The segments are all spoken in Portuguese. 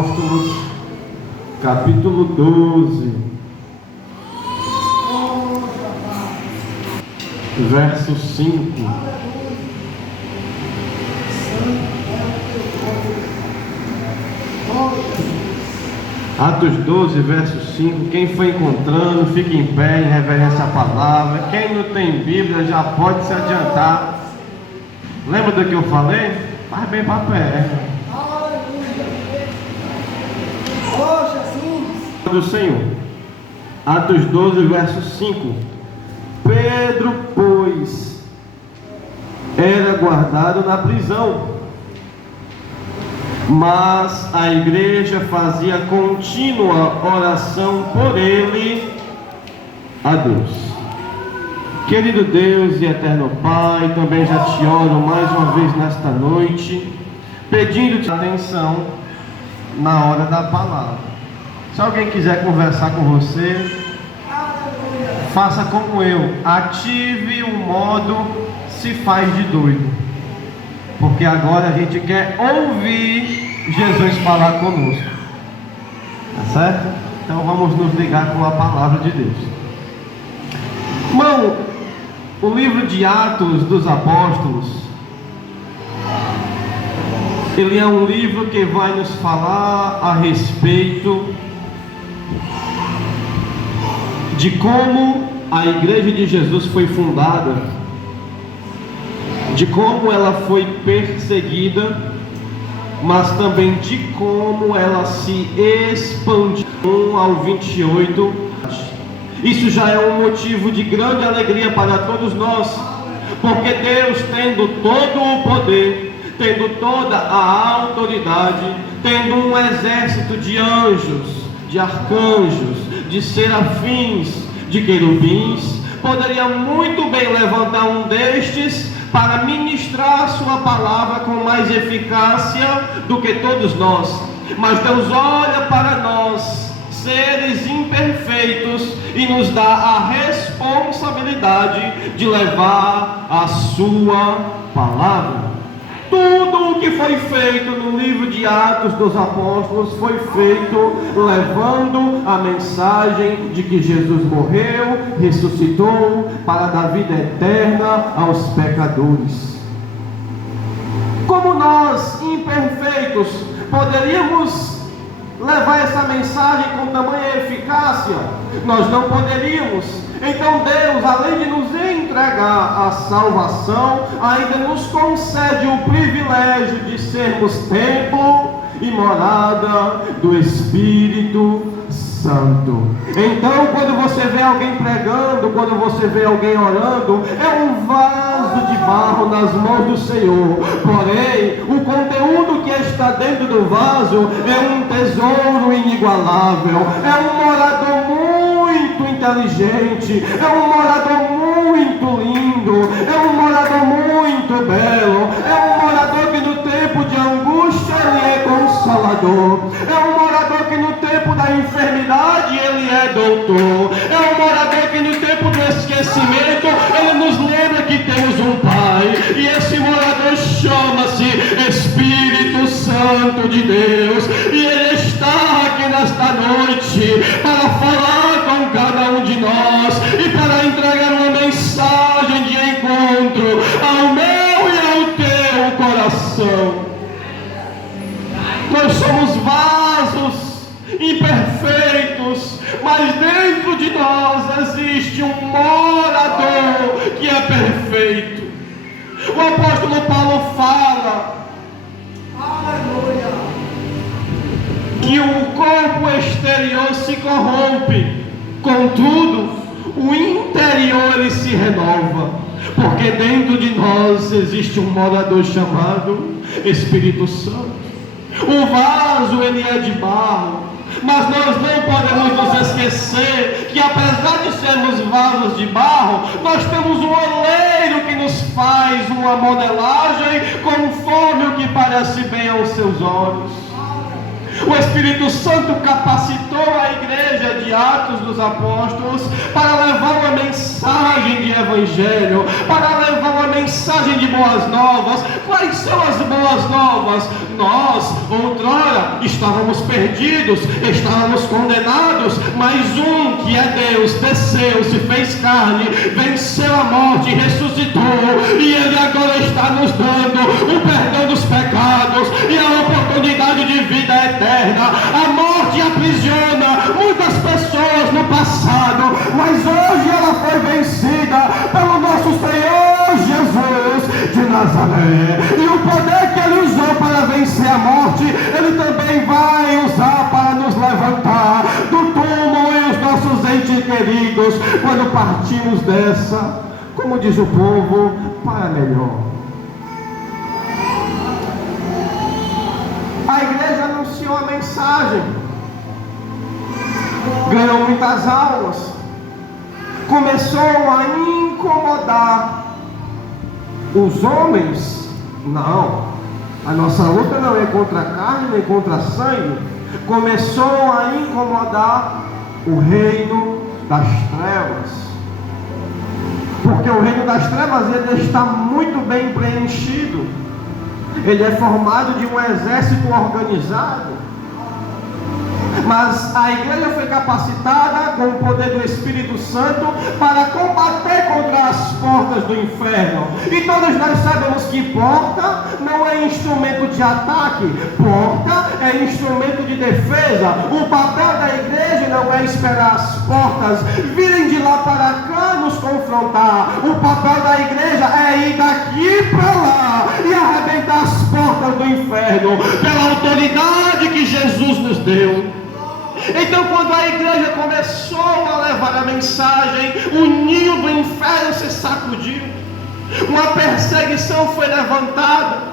Apóstolos, capítulo 12, verso 5. Atos 12, verso 5. Quem foi encontrando, fica em pé em reverência à palavra. Quem não tem Bíblia já pode se adiantar. Lembra do que eu falei? Faz bem para perto. Do Senhor. Atos 12, verso 5. Pedro, pois, era guardado na prisão, mas a igreja fazia contínua oração por ele a Deus. Querido Deus e eterno Pai, também já te oro mais uma vez nesta noite, pedindo-te atenção na hora da palavra. Se alguém quiser conversar com você, faça como eu, ative o modo se faz de doido, porque agora a gente quer ouvir Jesus falar conosco, tá certo? Então vamos nos ligar com a palavra de Deus. Irmão, o livro de Atos dos Apóstolos, ele é um livro que vai nos falar a respeito de como a igreja de Jesus foi fundada, de como ela foi perseguida, mas também de como ela se expandiu. 1 ao 28. Isso já é um motivo de grande alegria para todos nós, porque Deus, tendo todo o poder, tendo toda a autoridade, tendo um exército de anjos, de arcanjos, de serafins, de querubins, poderia muito bem levantar um destes para ministrar sua palavra com mais eficácia do que todos nós. Mas Deus olha para nós, seres imperfeitos, e nos dá a responsabilidade de levar a sua palavra. Tudo o que foi feito no livro de Atos dos Apóstolos foi feito levando a mensagem de que Jesus morreu, ressuscitou para dar vida eterna aos pecadores. Como nós, imperfeitos, poderíamos levar essa mensagem com tamanha eficácia? Nós não poderíamos. Então Deus, além de nos entregar a salvação, ainda nos concede o privilégio de sermos templo e morada do Espírito Santo. Então, quando você vê alguém pregando, quando você vê alguém orando, é um vaso de barro nas mãos do Senhor. Porém, o conteúdo que está dentro do vaso é um tesouro inigualável, é um morador muito inteligente, é um morador muito lindo, é um morador muito belo, é um morador que no tempo de angústia ele é consolador, é um morador que no tempo da enfermidade ele é doutor, é um morador que no tempo do esquecimento ele nos lembra que temos um Pai, e esse morador chama-se Espírito Santo de Deus, e ele está aqui nesta noite para falar com cada um de nós e para entregar uma mensagem de encontro ao meu e ao teu coração. Nós somos vasos imperfeitos, mas dentro de nós existe um morador que é perfeito. O apóstolo Paulo fala que o corpo exterior se corrompe, contudo, o interior ele se renova, porque dentro de nós existe um morador chamado Espírito Santo. O vaso ele é de barro, mas nós não podemos nos esquecer que apesar de sermos vasos de barro, nós temos um oleiro que nos faz uma modelagem conforme o que parece bem aos seus olhos. O Espírito Santo capacitou a igreja de Atos dos Apóstolos para levar uma mensagem de evangelho, para levar uma mensagem de boas novas. Quais são as boas novas? Nós, outrora, estávamos perdidos, estávamos condenados, mas um que é Deus desceu, se fez carne, venceu a morte, ressuscitou, e Ele agora está nos dando o perdão dos pecados e a oportunidade de vida eterna. A morte aprisiona muitas pessoas no passado, mas hoje ela foi vencida pelo nosso Senhor Jesus de Nazaré, e o poder que Ele usou para vencer a morte, Ele também vai usar para nos levantar do túmulo e os nossos entes queridos, quando partimos dessa, como diz o povo, para melhor. A igreja anunciou a mensagem, ganhou muitas almas, começou a incomodar os homens. Não, a nossa luta não é contra a carne nem contra a sangue. Começou a incomodar o reino das trevas, porque o reino das trevas ele está muito bem preenchido. Ele é formado de um exército organizado, mas a igreja foi capacitada com o poder do Espírito Santo para combater contra as portas do inferno. E todos nós sabemos que porta não é instrumento de ataque, porta é instrumento de defesa. O papel da igreja não é esperar as portas virem de lá para cá nos confrontar. O papel da igreja é ir daqui para lá e arrebentar as portas do inferno pela autoridade que Jesus nos deu. Então, quando a igreja começou a levar a mensagem, o ninho do inferno se sacudiu, uma perseguição foi levantada.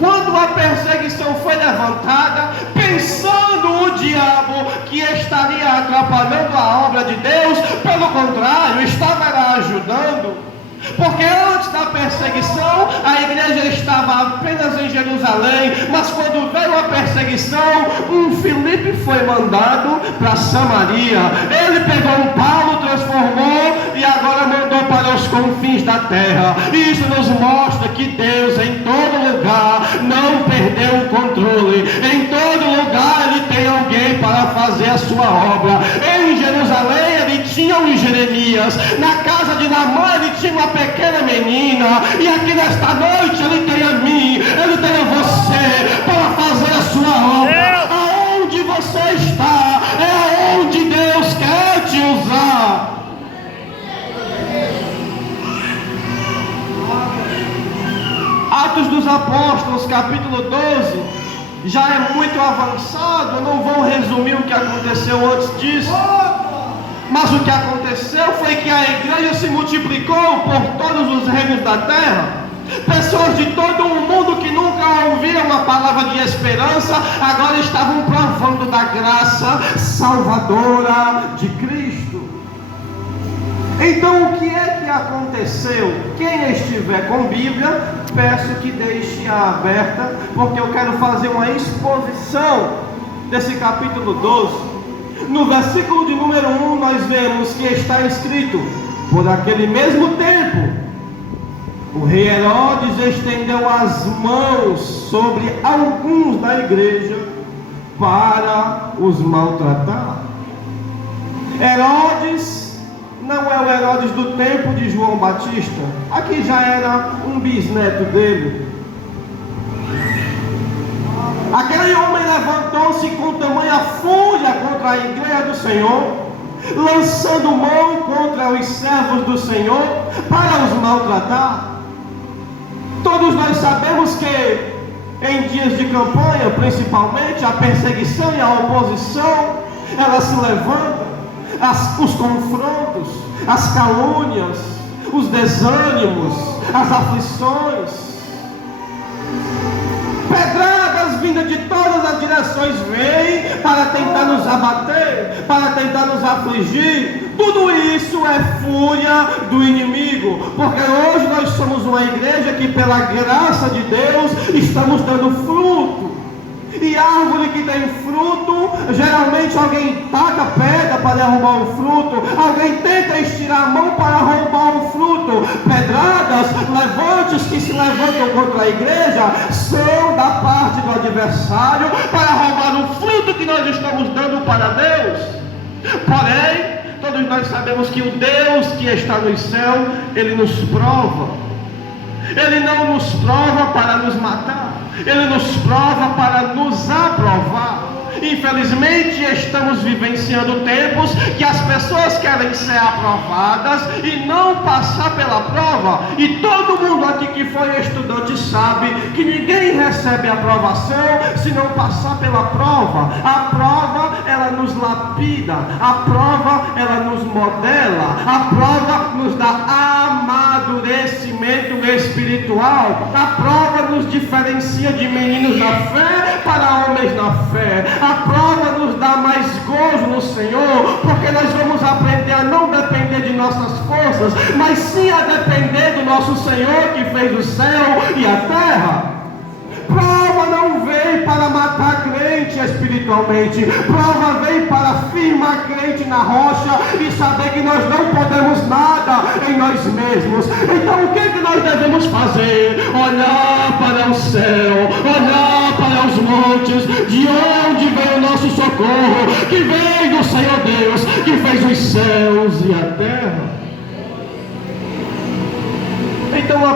Quando a perseguição foi levantada, pensando o diabo que estaria atrapalhando a obra de Deus, pelo contrário, estava ajudando. Porque antes da perseguição, a igreja estava apenas em Jerusalém, mas quando veio a perseguição, um Filipe foi mandado para Samaria. Ele pegou um Paulo, transformou e agora mandou para os confins da terra. Isso nos mostra que Deus em todo lugar não perdeu o controle. Em todo lugar Ele tem alguém para fazer a sua obra. Em Jerusalém Ele tinha um Jeremias, na casa de Naamã Ele tinha uma pequena menina, e aqui nesta noite Ele tem a mim, Ele tem a você para fazer a sua obra. Aonde você está é aonde Deus quer te usar. Atos dos Apóstolos, capítulo 12, já é muito avançado. Eu não vou resumir o que aconteceu antes disso, mas o que aconteceu foi que a igreja se multiplicou por todos os reinos da terra. Pessoas de todo o mundo que nunca ouviram uma palavra de esperança, agora estavam provando da graça salvadora de Cristo. Então o que é que aconteceu? Quem estiver com Bíblia, peço que deixe-a aberta, porque eu quero fazer uma exposição desse capítulo 12. No versículo de número 1 nós vemos que está escrito: por aquele mesmo tempo, o rei Herodes estendeu as mãos sobre alguns da igreja para os maltratar. Herodes não é o Herodes do tempo de João Batista. Aqui já era um bisneto dele. Aquele homem levantou-se com tamanha fúria contra a igreja do Senhor, lançando mão contra os servos do Senhor para os maltratar. Todos nós sabemos que em dias de campanha, principalmente, a perseguição e a oposição, ela se levanta, os confrontos, as calúnias, os desânimos, as aflições, pedradas vindas de todas as direções vêm para tentar nos abater, para tentar nos afligir. Tudo isso é fúria do inimigo, porque hoje nós somos uma igreja que pela graça de Deus estamos dando fruto. E árvore que tem fruto, geralmente alguém taca pedra para derrubar o fruto, alguém tenta estirar a mão para roubar o fruto. Pedradas, levantes que se levantam contra a igreja, são da parte do adversário para roubar o fruto que nós estamos dando para Deus. Porém, todos nós sabemos que o Deus que está no céu, Ele nos prova. Ele não nos prova para nos matar, Ele nos prova para nos aprovar. Infelizmente estamos vivenciando tempos que as pessoas querem ser aprovadas e não passar pela prova. E todo mundo aqui que foi estudante sabe que ninguém recebe aprovação se não passar pela prova. A prova, ela nos lapida, a prova, ela nos modela, a prova nos dá amadurecimento espiritual, a prova nos diferencia de meninos na fé para homens na fé. A prova nos dá mais gozo no Senhor, porque nós vamos aprender a não depender de nossas forças, mas sim a depender do nosso Senhor que fez o céu e a terra. Prova não veio para matar crente espiritualmente. Prova veio para firmar crente na rocha e saber que nós não podemos nada em nós mesmos. Então o que nós devemos fazer? Olhar para o céu, olhar para os montes, de onde vem o nosso socorro, que vem do Senhor Deus, que fez os céus e a terra. Então